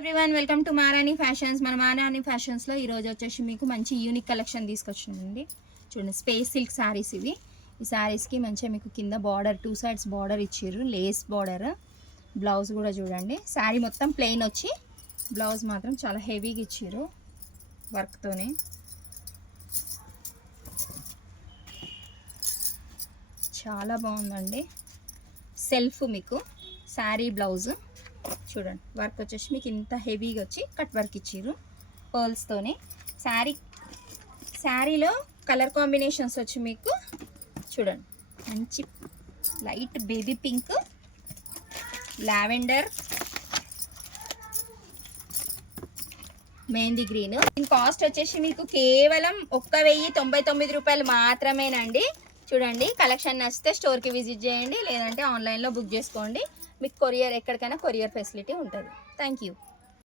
Everyone welcome to Marani fashions. మన మారాణి ఫ్యాషన్స్లో ఈరోజు వచ్చేసి మీకు మంచి యూనిక్ కలెక్షన్ తీసుకొచ్చినామండి. చూడండి, స్పేస్ సిల్క్ శారీస్ ఇవి. ఈ శారీస్కి మంచిగా మీకు కింద బార్డర్ 2 sides బార్డర్ ఇచ్చారు, లేస్ బార్డర్. బ్లౌజ్ కూడా చూడండి, శారీ మొత్తం ప్లెయిన్ వచ్చి బ్లౌజ్ మాత్రం చాలా హెవీగా ఇచ్చారు వర్క్తోనే. చాలా బాగుందండి. సెల్ఫ్ మీకు శారీ బ్లౌజ్ చూడండి, వర్క్ వచ్చేసి మీకు ఇంత హెవీగా వచ్చి కట్ వర్క్ ఇచ్చారు పర్ల్స్తోనే. శారీలో కలర్ కాంబినేషన్స్ వచ్చి మీకు చూడండి, మంచి light baby pink, lavender, mehndi green. దీని కాస్ట్ వచ్చేసి మీకు కేవలం 1099 రూపాయలు మాత్రమేనండి. చూడండి, కలెక్షన్ నచ్చితే స్టోర్కి విజిట్ చేయండి, లేదంటే ఆన్లైన్లో బుక్ చేసుకోండి. మీకు కొరియర్ ఎక్కడికైనా కొరియర్ ఫెసిలిటీ ఉంటుంది. Thank you.